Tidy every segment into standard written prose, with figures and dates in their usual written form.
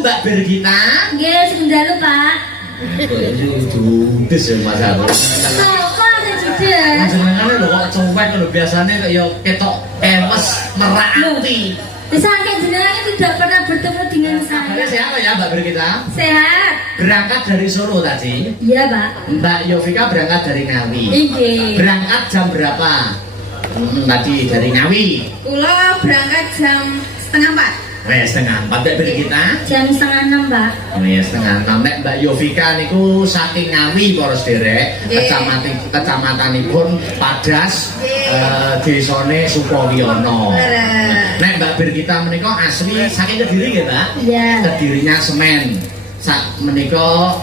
Mbak Birgita. Nggih, sing dalu, Pak. Judes ya Mas aku. Sopo sing judes? Jenengane lho kok cuwek lho biasane kaya ketok emes merak ati. Saking jenengan tidak pernah bertemu dengan Kabarnya saya. sehat ya Mbak Birgita? Sehat? Berangkat dari Solo tadi. Iya, Pak. Mbak Yovika berangkat dari Ngawi. Nggih. Berangkat jam berapa? Tadi dari Ngawi. Kula berangkat jam setengah 4. Setengah 4 Mbak Birgita. Jam setengah 6, Pak. Setengah 6 Nek Mbak Yovika niku saking Ngawi para sederek, kecamatanipun Padas, desane Sukowiyono. Nek Mbak Birgita menika asli saking Kediri nggih, Pak? Iya. Kedirinya Semen. Sak menika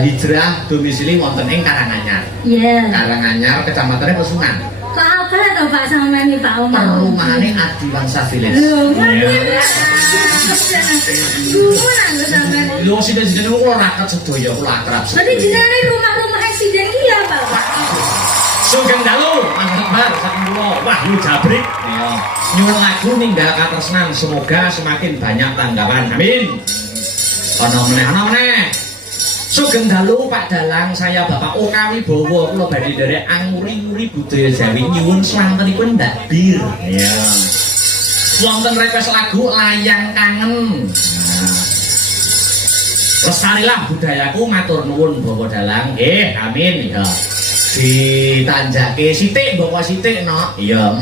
hijrah domisili wonten ing Karanganyar. Iya. Karanganyar kecamatannya Pesungan. Kok apa to, Pak, sama ini Pak Omar? Perumahane Adiwangsa Village. Lho, guru nang sampean. Lho sida-sida niku kula raket sedaya, kula akrab. Berarti jenenge rumah-rumah eksiden iki ya, Pak? Sugeng dalu, Mas Akbar, saking kula Wahyu Jabrik. Ya. Nyuwun lagu ninggal katresnan, semoga semakin banyak tanggapan. Amin. Ana meneh. Sugeng dalu Pak Dalang, saya Bapak Oka Wibowo, kula badhe nderek anguri-uri budaya Jawi nyuwun swantenipun Mbak Bir. Ya. Wonten request lagu Layang Kangen. Nah. Lestarilah budayaku, matur nuwun Bapak Dalang. Nggih, amin ya. Ditanjake sithik mbok sithik no. Iya.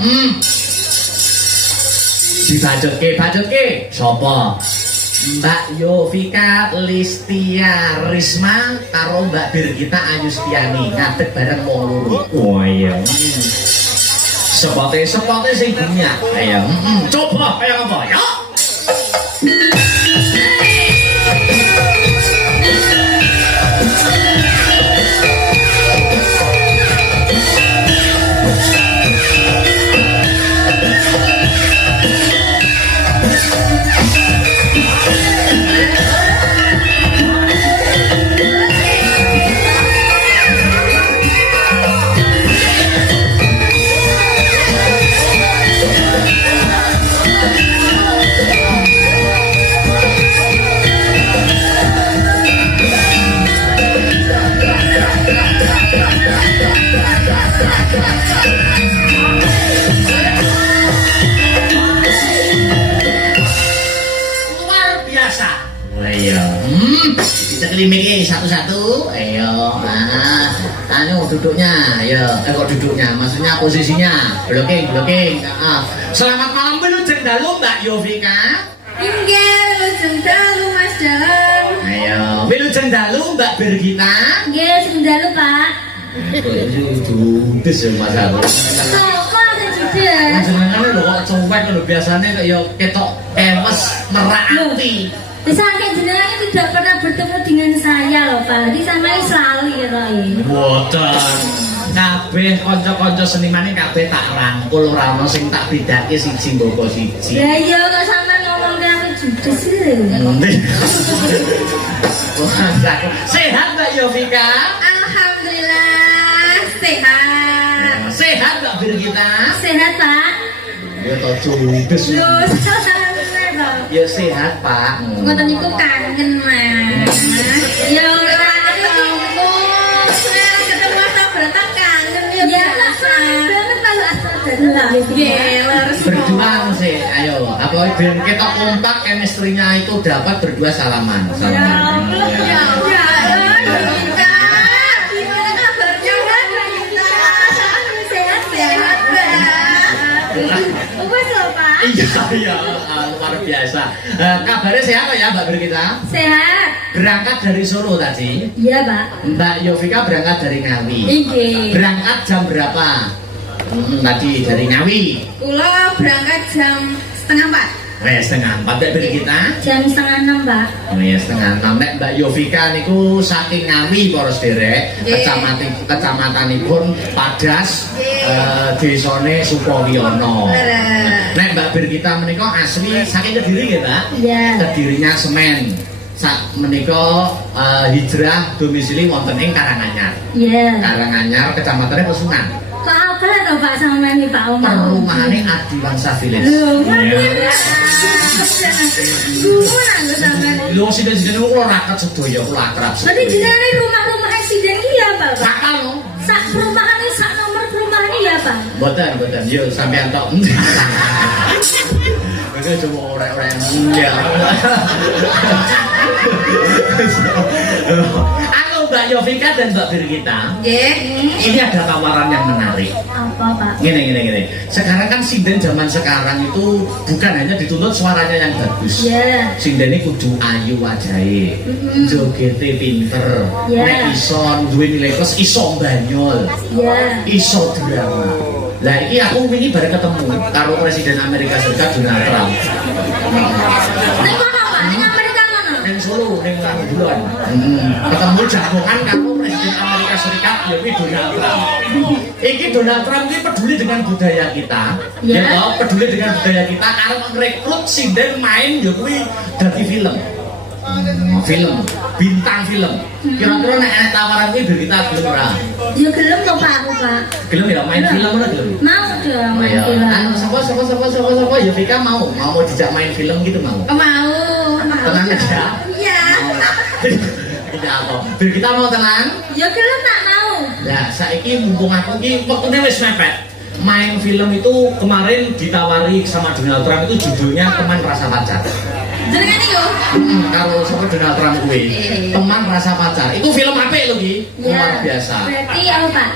Dibajutke sapa? Mbak Yovika Listia Risma karo Mbak Birgita Ayustiani ngadeg bareng wong loro. Oh iya. Sepote sing dunia. Ayo. Coba kaya apa ya? Limiki satu-satu, ayo, duduknya, ayo, kok duduknya, maksudnya posisinya, blocking, Selamat malam Wilujeng Dalu Mbak Yovika. Inggih, Wilujeng Dalu Mas Dalang. Ayo, Wilujeng Dalu Mbak Birgita. Nggih, sing dalu, Pak. Judes ya Mas aku. Sopo sing judes? Jenengane lho kok cuwek lho biasane kaya ketok emes merak ati. Saking jenengan tidak pernah bertemu dengan saya loh, Pak. Jadi sama selalu ya, Pak. Mboten. Kabeh kanca-kanca senimane kabeh tak rangkul ora ono sing tak bedake siji mboko siji. Ya iya kok sampean ngomong ke aku judes lho. Sehat Mbak Yovika? Alhamdulillah sehat. Sehat Mbak Birgita? Sehat, Pak. Ya to judes. Lho, salah. Ya sehat Pak. Ngoten niku kangen Mas. Ya ora ketemu. Saya ketemu berarti kangen ya. ya banget kalau astagfirullah. Nggih, Berdua sih, ayo. Apa ben ketok kompak chemistry-nya itu dapat berdua salaman. Salaman. Ya. Gimana kabarnya Mbak? Sehat-sehat, Mbak. Wes lho, Pak. Iya, luar biasa. Kabarnya sehat ya Mbak Birgita? Sehat. Berangkat dari Solo tadi. Iya, Pak. Mbak Yovika berangkat dari Ngawi. Nggih. Berangkat jam berapa? Tadi dari Ngawi. Kula berangkat jam setengah 4. Setengah 4 Mbak Birgita. Jam setengah 6, Pak. Setengah 6 Nek Mbak Yovika niku saking Ngawi para sederek, kecamatanipun Padas, desane Sukowiyono. Nek Mbak Birgita menika asli saking Kediri nggih, Pak? Iya. Kedirinya Semen. Sak menika hijrah domisili wonten ing Karanganyar. Iya. Karanganyar kecamatannya Pesungan. Pak apa atau Pak sama ini Pak Omar? Perumahane Adiwangsa Village. Loh, Iya. Gimana sampean? Lho siden-siden kula raket sedaya kula akrab. Berarti jenenge rumah-rumah eksiden iki ya, Pak? Sakal no. Sak perumahan ini, sak nomor perumahan ini ya, Pak? Mboten, yo sampean tok. Itu cuma orang-orang ya. Halo Mbak Yovika dan Mbak Birgita. Ini ada tawaran yang menarik. Apa, Pak? Gini. Sekarang kan sinden zaman sekarang itu bukan hanya dituntut suaranya yang bagus. Ya. Sinden ini kudu ayu wajahe, jogete pinter, Ya. nek iso duwe nilai plus, iso banyol, Ya. iso drama. Lah iki aku wingi bareng ketemu karo Presiden Amerika Serikat Donald Trump. Ning kono, Pak? Ning Amerika kono? Ning Solo, ning Bulan. Ketemu jagongan karo Presiden Amerika Serikat yaitu Donald Trump. Iki Donald Trump ini peduli dengan budaya kita, Ya. ya toh, peduli dengan budaya kita karena merekrut sinden main ya kuwi dadi film. Film, bintang film. Kira-kira nek ana tawaran kuwi biar kita gelem ora? Ya gelem kok, Pak, aku, Pak. Gelem ya main film ora gelem? Mau dong main Ya, film. anu sapa ya Vika mau dijak main film gitu mau. Mau. Tenang aja. Iya. Tidak apa. Biar kita mau tenang. Ya gelem tak mau. Ya, saiki mumpung aku iki wektune wis mepet. Main film itu kemarin ditawari sama Donald Trump itu judulnya Teman Rasa Pacar. Jenengane yo. Kalau sama Donald Trump kuwi, Teman Rasa Pacar. Itu film apik lho Ki, luar biasa. Berarti apa, Pak?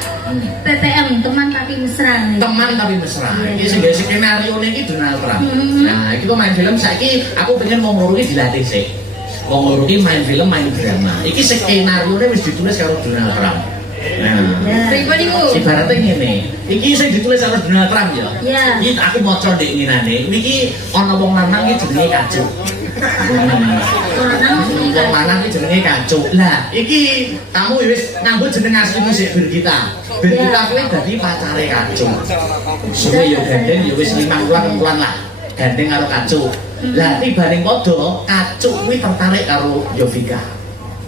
TTM, teman tapi mesra. Teman tapi mesra. Iki sing gawe skenario iki Donald Trump. Hmm. Nah, iki kok main film saiki aku pengen mau nguruki dilatih sik. Wong loro iki main film, main drama. Iki skenario wis ditulis karo Donald Trump. Nah, Pripun iku? ibaratnya ngene, iki sing ditulis karo Donald Trump ya. Iya. Iki aku maca ndek nginane. Niki ana wong lanang iki jenenge Kacuk. Wong lanang iki jenenge Kacuk. Lah, iki kamu wis nganggo jeneng aslimu sik Birgita. Birgita kuwi dadi pacare Kacuk. Suwe ya gandeng ya wis 5 bulan lah. Gandeng karo Kacuk. Lah tibaning padha Kacuk kuwi tertarik karo Yovika.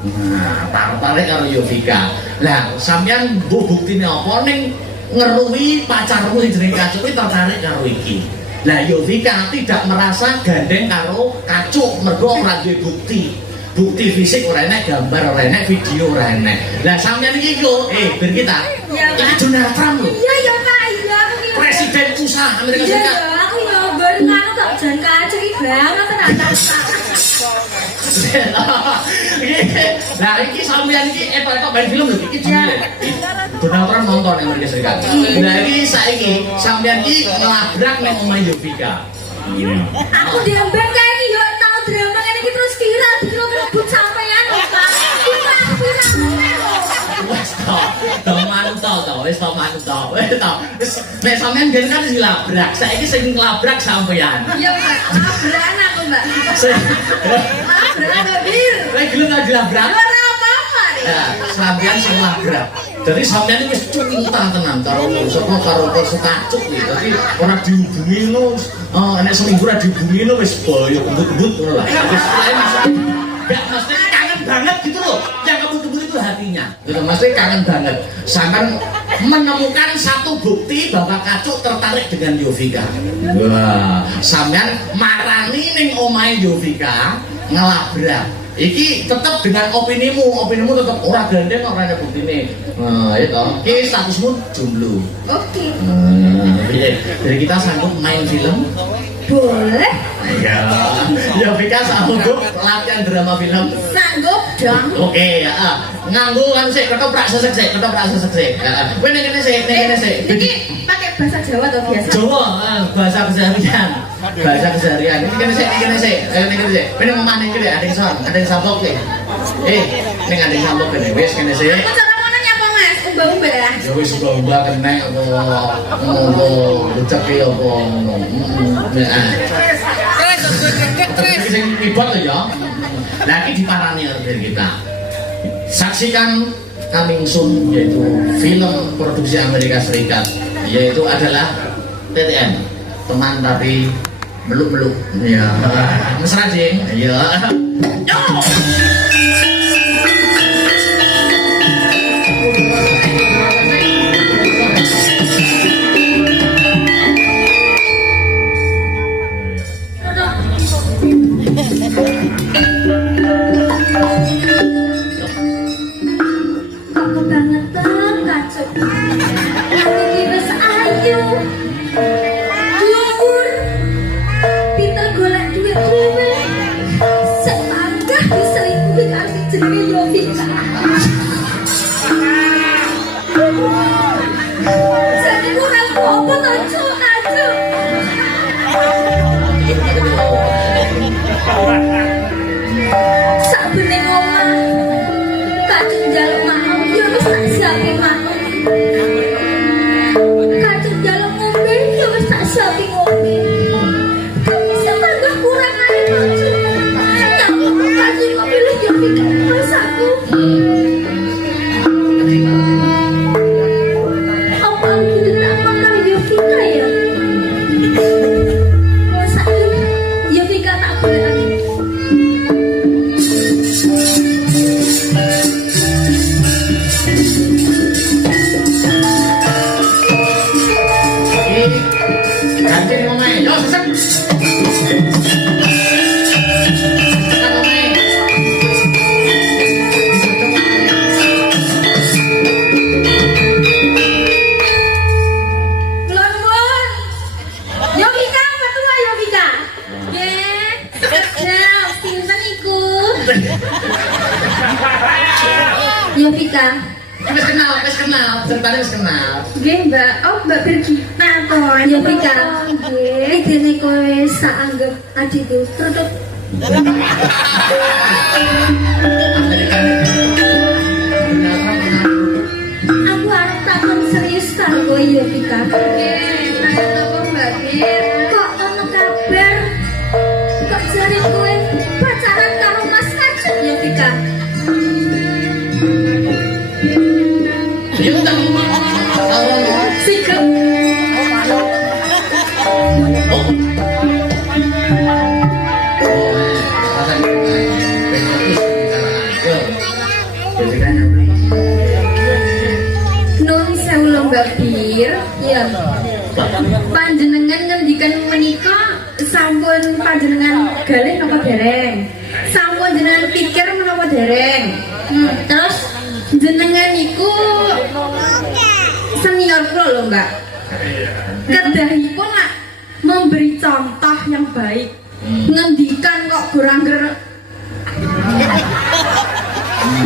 Nah, tertarik karo Yovika. Lah, sampean mbok buktine apa ning ngeruwi pacarmu jeneng Kacuk kuwi tertarik karo iki. Lah Yovika tidak merasa gandeng karo Kacuk mergo ora duwe bukti. Bukti fisik ora enek, gambar ora enek, video ora enek. Lah sampean iki kok Birgita. Iki Donald Trump lho. Iya ya, Pak. Iya, aku ki. Presiden USA Amerika Iya Serikat. ya, aku ya baru ngono kok jan kacuk iki banget tenan. Nah, iki sampean iki kok main film lho iki judulnya. Donald Trump nonton Amerika Serikat. Nah, iki saiki sampean iki ngelabrak ning omahe Yovika. Aku diambil kayak iki yo tau drama ngene iki terus viral dikira rebut sampean lho, Pak. Iki Pak viral. Wes to mantau to, wis to mantau. Wis nek sampean ben kan dilabrak, saiki sing ngelabrak sampean. Iya, Pak. Labrakan aku, Mbak. Labrakan bir. Lek gelem tak dilabrak. Ora apa-apa. Ya, sampean sing labrak. Jadi sampean iki wis cinta tenan karo sapa karo Kacuk iki. Dadi ora dihubungi ngono. Nek seminggu ora dihubungi ngono wis boyo kebut-kebut ngono lah. Wis lain maksudnya. Gak mesti kangen banget gitu loh. Yang kebut-kebut itu hatinya. Gitu mesti kangen banget. Sampean menemukan satu bukti bahwa Kacuk tertarik dengan Yovika. Wah, sampean marani ning omahe Yovika ngelabrak. Iki tetap dengan opinimu tetap ora gandeng ora ada buktine. Nah, itu. Iki statusmu jomblo. Oke. Jadi kita sanggup main film? Boleh. Ya. Ya Vika sanggup latihan drama film. Sanggup dong. Oke, ya. Nganggo kan sik ketoprak sesek sik. Heeh. Kowe ning kene sik, Ini pakai bahasa Jawa atau biasa? Jawa, bahasa keseharian. Bahasa keseharian. Ini kene sik. Ayo ning kene sik. Kowe mau maneh iki lho, ada yang sampok iki. Ning ada yang sampok kene. Wis kene sik. Aku cara ngono nyapa, Mas? Umbah-umbah lah. Ya wis uga kena apa ngono lucek ya apa ngono. Terus sing ribet lho ya. Lah iki diparani dari kita. Saksikan coming soon yaitu film produksi Amerika Serikat yaitu adalah TTM teman tapi meluk-meluk ya mesra jing ya yo Aku ki wis ayu. Dhuwur. Pinter golek duit dhewe. Sepanggah diselingkuhi karo jenenge Yovika. Jadi kurang apa to, Cuk? Aduh. Sabene omah kacung jaluk mau ya wis tak siapi mau. Kacung jaluk ngombe ya wis tak siapi ngombe. Tapi sepanggah kurang ae Cuk. Nyambung kacung kok pilih Yovika mas aku. Apa aku tidak makan Yovika ya? Masa Yovika tak boleh lagi. Ganti ngomong, yo sesek. Lon, Yovika, betul Yovika. Nggih, sedap sinten iku? Yovika. Wis kenal, ceritanya wis kenal. Nggih, Mbak. Oh, Mbak Birgita to. Yovika. Nggih, dene kowe sak anggap adikku. Terus aku arep takon serius karo kowe Yovika. Nggih, takon apa Mbak Bir? Kok ono kabar? Kok jare kowe pacaran karo Mas Kacung Yovika? Ya udah. Sikep. Nun sewu lho Mbak Bir. Iya. Panjenengan ngendikan menika sampun panjenengan galih napa dereng? Sampun jenengan pikir menapa dereng? Terus jenengan iku senior kula lho Mbak. Kedahipun lah memberi contoh yang baik. Ngendikan kok kurang ger.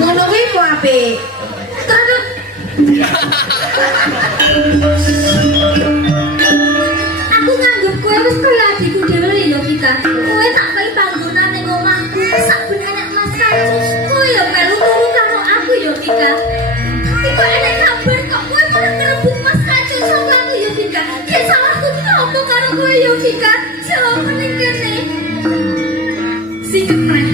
Ngono kuwi ku apik. Terus aku nganggep kowe wis kaya adikku dhewe lho Vika. Kowe tak kei panggonan ning omahku saben enek Mas Kacung. Kowe yo melu turu karo aku yo Vika. Tapi kok enek kabar kok kowe malah ngerebut Mas Kacung saka aku yo Vika. Ya salahku ki opo karo kowe yo Vika? Jawab ning kene. Sikep rek.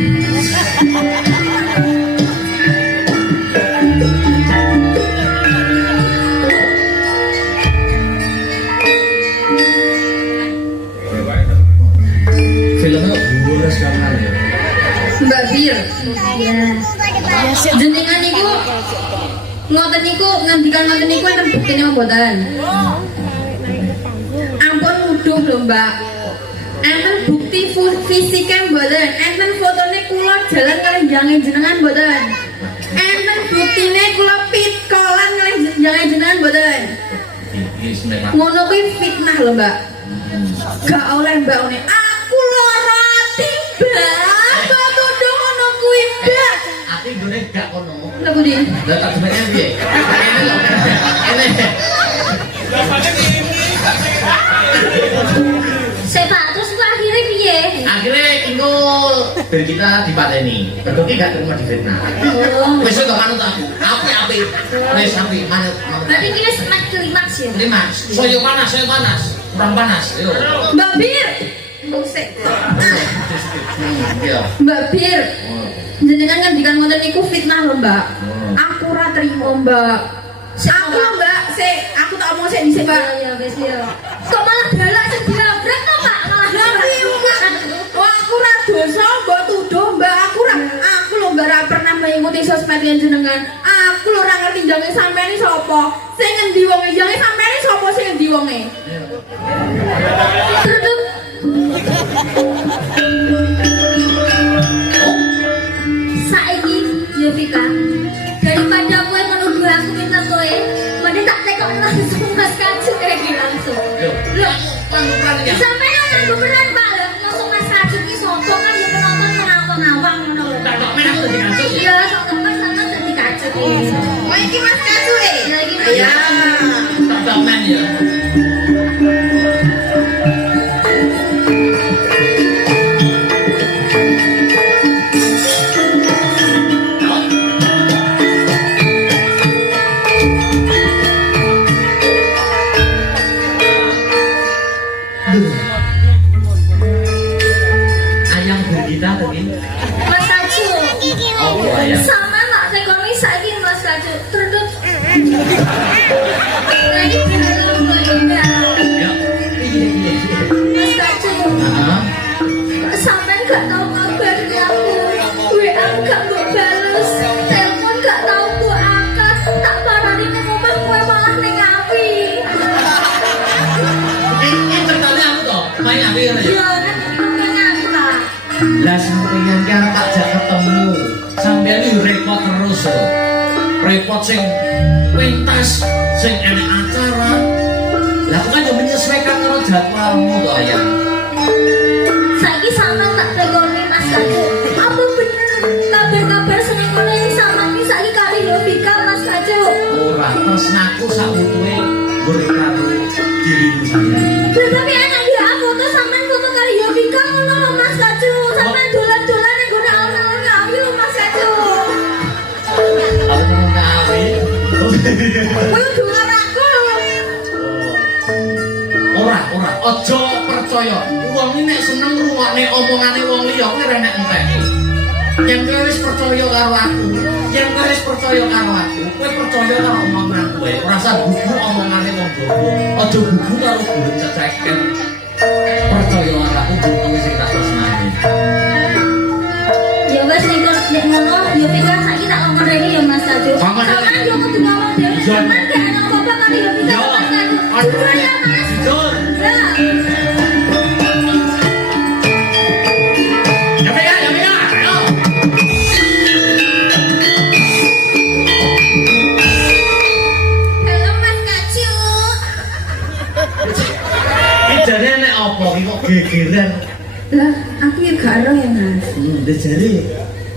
Filmnya boros banget ya. Mbak Bir, Ya. jenengan niku ngoten niku ngendikan ngoten niku enten buktine mboten? Ampun nuduh lho Mbak. Enten bukti fisike mboten, enten fotone kula jalan kalih jange jenengan mboten. Enten buktine kula pitkolan kalih jange jenengan mboten. Ini sebenarnya. Ngono kuwi fitnah lho Mbak. Gak oleh Mbak one. Aku lara ati Mbak. Kok tuduh ngono kuwi Mbak? Ati gone gak kono. Lha budi. Lah tak sebenarnya piye? Ini lho. Ini. Sepak terus kok akhirnya piye? Akhirnya itu dan kita dipateni. Berarti gak terima difitnah. Oh. Wis kok manut aku. Api. Wis api manut. Berarti kita semakin klimaks ya? Lima. Soyo panas. Kurang panas. Yo. Mbak Bir. Musik. Iya. Mbak Bir. Jenengan ngendikan ngoten niku fitnah lho Mbak. Aku ora trimo Mbak. Aku lho Mbak, aku tak omong sik dhisik Mbak. Ya wis ya. Kok malah galak sing dilabrak to Pak? Malah galak. Aku ora dosa mbok tuduh Mbak. Aku lho Mbak ora pernah mengikuti sosmed jenengan. Aku lho ora ngerti jange sampeyan iki sapa. Sing ngendi wonge jange sampeyan iki sapa sing ngendi wonge? Terus saiki ya Vika, daripada kowe menuduh aku pinter kowe, pada kok langsung Mas Kaju kayak gini langsung. Loh, langsung ya. Sampai yang nganggo beneran Pak, lho, langsung Mas Kaju ki sopo kan yo penonton ngawang-ngawang ngono lho. Tak kok men aku dadi kacau. Iya, sok temen sampean dadi Kaju ki. Oh iki Mas Kaju Ya iki Mas Iya. Kaju. Tak men ya. Ayang bergita tadi. Mas Kaju. Oh, ayang. Sama mak tekoni saiki Mas Kaju. Terus lagi belum ya. Ya. Iya. Mas Kaju. Heeh. Sampai gak tahu kabarnya aku. WA gak mbok bales. Telepon gak tahu ku angkat. Tak parani ning omah kowe malah ning api. Ini ceritanya aku toh. Main api kan ya. Iya, kan kita nyata. Lah sampeyan ki arep tak ketemu. Sampeyan iki repot terus lho. Repot sing pentas, sing enek acara. Lah aku kan yo menyesuaikan karo jadwalmu toh ya. Saiki sama tak tekoni Mas Kaju. Apa bener kabar-kabar seneng ngono yang sama ki saiki kali Yovika Mas Kaju. Ora tresnaku sak utuhe nggur karo dirimu sayang. Lah tapi enak ya foto sampean foto kali Yovika ngono lho Mas Kaju. Sampean dolan-dolan ning gone alun-alun awi lho Mas Kaju. Aku mau ngawi. Kowe dolan aku. Ora, aja percaya. Wong iki nek seneng ngrungokne omongane wong liya kuwi ora nek enteni. Yen kowe wis percaya karo aku, kowe percaya karo omongan kowe. Ora usah gugu omongane wong jowo. Aja gugu karo burung ceceken. Percaya karo aku kuwi sing tak tresnani. Ya wes nek ngono Yovika saiki tak ngomongin ya Mas Kaju. Ngomong dhewe. Sampean yo kudu ngomong dhewe. Iya. Sampean gak ana apa-apa kali Yovika Yo. Mas Kaju. Jujur ya Mas. Jujur. Lah. Ya Mega, ayo. Halo Mas Kaju. Iki jane nek apa iki kok gegeran. Lah aku ya gak ero ya Mas. Jare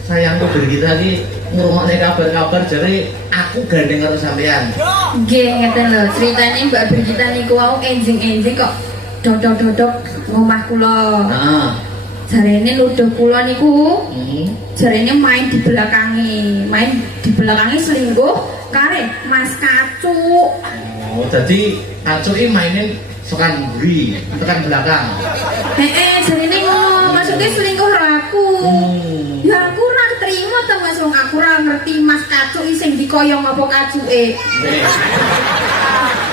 sayangku berkita iki ngrungokne kabar-kabar jare aku gandeng karo sampean. Nggih ngeten lho ceritane Mbak Brigita niku wau enjing-enjing kok dodok-dodok ngomah kula. Heeh. Jarene luduh kula niku Hmm. jarene main di belakangi selingkuh kare Mas Kacu. Oh, jadi acuki mainin tekan mburi, tekan belakang. Jarene ngono maksudnya selingkuh karo aku. Ya aku ora trimo to Mas wong aku ora ngerti Mas Kacu iki sing dikoyong apa kacuke.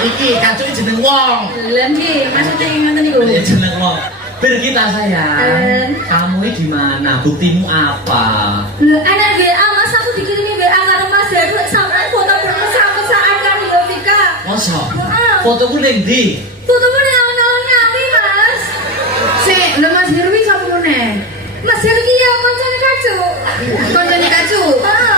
Iki kacuki jeneng wong. Lha nggih maksudnya ngoten niku. Ya jeneng wong. Berkita sayang, kamu ini di mana? Buktimu apa? Lho, anak WA Mas aku dikirimi WA karo Mas Deru sampean foto bermesra-mesraan karo Yovika. Masa? Heeh. Fotoku ning ndi? Fotomu ning alun-alun awi Mas. Sik, lho Mas Hirwi sapa meneh? Mas Deru ki ya koncone Kaju. Koncone Kacu. Heeh.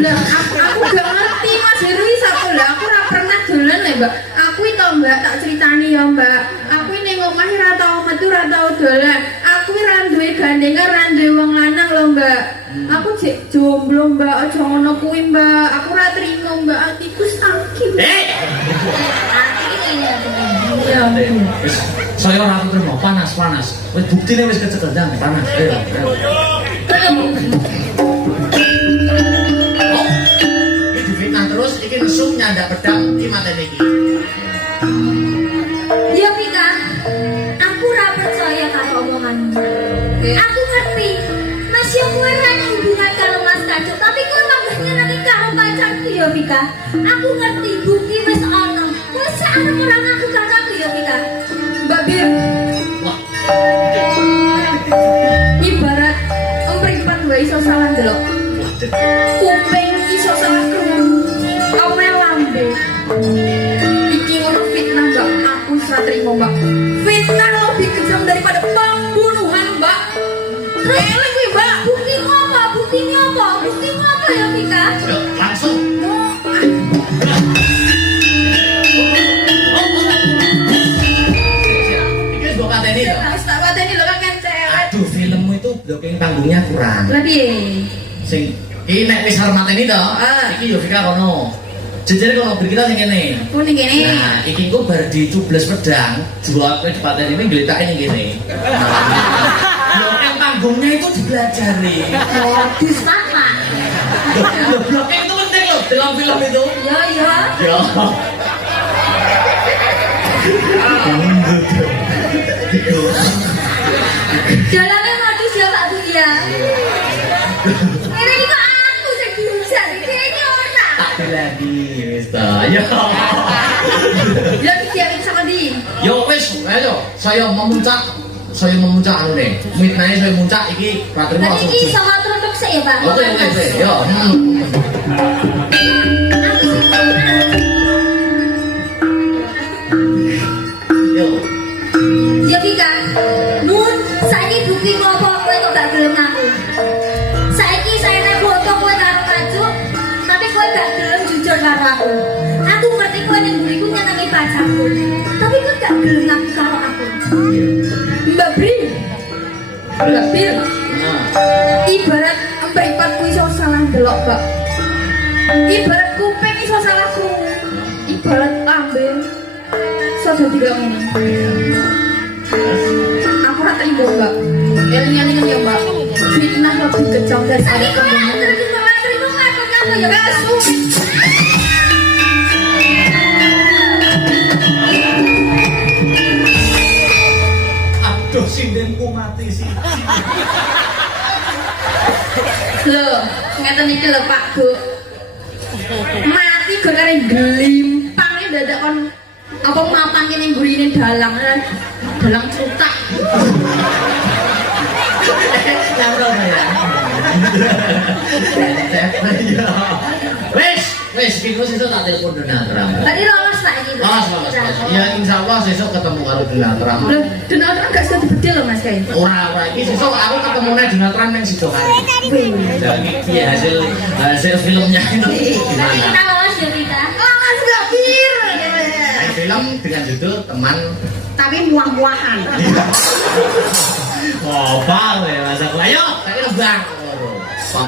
Lah aku gak ngerti Mas Hirwi sapa lah aku ora pernah dolan lho Mbak. Aku itu Mbak tak ceritani ya Mbak. Aku ning omah ora tau metu ora tau dolan. Aku ora duwe gandengan ora duwe wong lanang lho Mbak. Aku jek jomblo Mbak, aja ngono kuwi Mbak. Aku ora trimo Mbak, atiku sakit. Ya. Wis saya ora aku terima panas. Wis buktine wis kecekel jang panas. Ayo. Oh. Iki difitnah terus iki nesum nyandak pedang iki matene iki. Yovika, aku ora percaya karo omonganmu. Aku ngerti. Mas yo kowe ora ada hubungan karo Mas Kaju, tapi kowe malah nyenengi karo pacarku Yovika. Aku ngerti bukti wis ana. Kowe sak arep ora ngaku karo aku Yovika. Mbak Bir, Wah, ibarat empripat wae iso salah ndelok. waduh. Kuping iso salah krungu. Awel lambe. Iki ngono fitnah Mbak, aku ora trimo Mbak. Fitnah lebih kejam daripada pembunuhan Mbak. Eling kuwi Mbak. Buktimu apa? Buktimu apa? Buktimu apa Yovika? Yuk, langsung. Oh, panggungnya kurang. Lebih. Sing iki nek wis hormat ini to, iki yo Vika kono. Jejere kono kita sing kene. Kuning gini. Nah, iki engko bar dicubles pedang, jual kowe dipateni ini gletake ning kene. Yo kan panggungnya itu dipelajari. di sama. Loh, blocking itu penting loh dalam film itu. Ya ya. Ya. Jalannya modus ya Pak Bu ya. Ini kok aku sing diujar ini ora. Tak lagi, Mister. Ayo. Ya disiapin sama di. Yo wis, ayo. Saya memuncak anu nih. Midnight saya muncak iki patrimu Berarti langsung. ini sama teruntuk sih ya Pak. Oke, yo. Aku sih. Yo. Ya Vika, nun, saiki bukti ngopo kowe kok gak gelem aku. Saiki saya nek foto kowe karo maju, tapi kowe gak gelem jujur karo aku. Aku ngerti kowe ning buriku nyenengi pacarku, tapi kowe gak gelem ngaku karo aku. Mbak Bri. Mbak Bil. Nah. Ibarat mripat ku iso salah delok, Pak. Ibarat kuping iso salah krungu. Ibarat lambe iso dadi kaya ngene. Aku ora terima, Mbak. Elian kan ya, Mbak. Fitnah lebih kejam dari Tapi ada kowe kebenaran. terima ngaku ya Kasu. Aduh, sindenku mati sih. Loh, ngeten iki lho Pak Bu. Mati gara-gara gelimpangnya dadak kon apa mapan kene gurine dalang cerutak. Nyamro ya. Wes, iki sesuk tak telepon Donald Trump. Tadi lolos Pak iki. Lolos. Ya insyaallah sesuk ketemu karo Donald Trump. Loh, Donald Trump gak sudah dibedil loh Mas Kai. Ora, iki sesuk aku ketemune Donald Trump ning Sidokari. Jadi piye hasil filmnya itu Berarti kita gimana? lolos ya Vika. Lolos gak bir. Film dengan judul Teman. Tapi muah-muahan. Oh, bang, Mas aku. Ayo, tak kira bang.